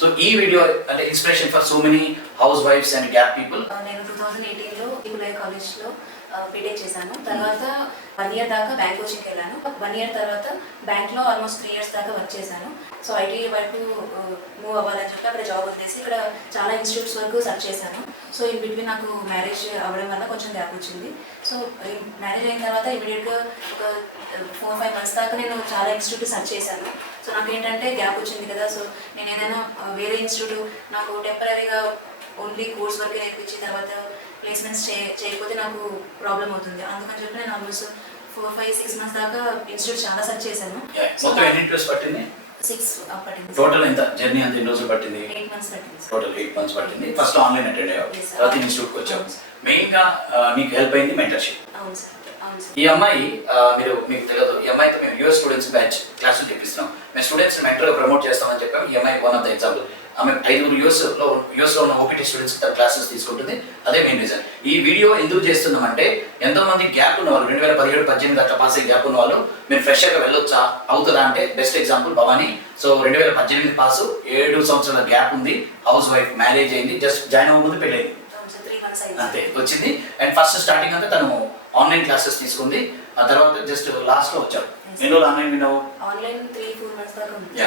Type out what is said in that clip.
So ఈ video అంటే inspiration for so many హౌస్ వైఫ్స్ అండ్ గ్యాప్ పీపుల్. నేను 2018లో త్రిపుల్ కాలేజ్లో బీటెక్ చేశాను. తర్వాత 1 year దాకా బ్యాంక్ కోచింగ్కి వెళ్ళాను. 1 year తర్వాత బ్యాంక్లో ఆల్మోస్ట్ 3 years దాకా వర్క్ చేశాను. సో ఐటీ వైపు మూవ్ అవ్వాలని చెప్పి అక్కడ జాబ్ వదిలేసి ఇక్కడ చాలా ఇన్స్టిట్యూట్స్ వరకు సర్చ్ చేశాను. సో ఇన్ బిట్వీన్ నాకు మ్యారేజ్ అవ్వడం వల్ల కొంచెం గ్యాప్ వచ్చింది. సో మ్యారేజ్ అయిన తర్వాత ఇమీడియట్గా ఒక 4-5 months దాకా నేను చాలా ఇన్స్టిట్యూట్ సర్చ్ చేశాను. సో నాకు ఏంటంటే గ్యాప్ వచ్చింది కదా, సో నేను ఏదైనా వేరే ఇన్స్టిట్యూట్ నాకు టెంపరీగా ఓన్లీ కోర్స్ వరకే నేర్పించిన తర్వాత ప్లేస్మెంట్స్ చేయకపోతే నాకు ప్రాబ్లం అవుతుంది. అందుకని చెప్పి నేను ఆల్మోస్ట్ 4-5-6 months దాకా ఇన్స్టిట్యూట్ చాలా సర్చ్ చేశాను. మొత్తం ఎన్ని ఇంట్రెస్ట్ పట్టింది? 6 పట్టింది. టోటల్ ఎంత జర్నీ అంత ఎన్ని రోజులు పట్టింది? 8 months పట్టింది. టోటల్ 8 months పట్టింది. ఫస్ట్ ఆన్లైన్ అటెండ్ అయ్యావు, తర్వాత ఇన్స్టిట్యూట్కి వచ్చావు. మెయిన్ గా నీకు హెల్ప్ అయింది మెంటర్షిప్. అవును సార్, అవును సార్. ఈ అమ్మాయి మీకు తెలియదు, ఈ అమ్మాయితో మేము యూఎస్ స్టూడెంట్స్ బ్యాచ్ క్లాసులు చెప్పిస్తున్నాం. మేము స్టూడెంట్స్ మెంటర్గా ప్రమోట్ చేస్తామని చెప్పాము. ఈ అమ్మాయి వన్ ఆఫ్ ద ఎగ్జాంపుల్. ఆమె 5 యూఎస్లో ఉన్న ఓపీటీ స్టూడెంట్స్ క్లాసెస్ తీసుకుంటుంది. అదే మెయిన్ రీజన్. ఈ వీడియో ఎందుకు చేస్తున్నామంటే ఎంతోమంది గ్యాప్ ఉన్న వాళ్ళు 2017-18 అట్లా పాస్ అయ్యి గ్యాప్ ఉన్న వాళ్ళు మీరు ఫ్రెష్గా వెళ్ళొచ్చా అవుతుందా అంటే best example Bhavani. So 2018 pass, 7 సంవత్సరాల గ్యాప్ ఉంది, హౌస్ వైఫ్, మ్యారేజ్ అయింది, జస్ట్ జాయిన్ అవ్వకముందు పెళ్ళైంది అంతే వచ్చింది. అండ్ ఫస్ట్ స్టార్టింగ్ అంతా తను ఆన్లైన్ క్లాసెస్ తీసుకుంది. ఆ తర్వాత జస్ట్ లాస్ట్ లో వచ్చావు. ఎన్ని రోజులు ఆన్లైన్ విన్నావు? ఆన్లైన్ 3-4 months దాకా ఉంది.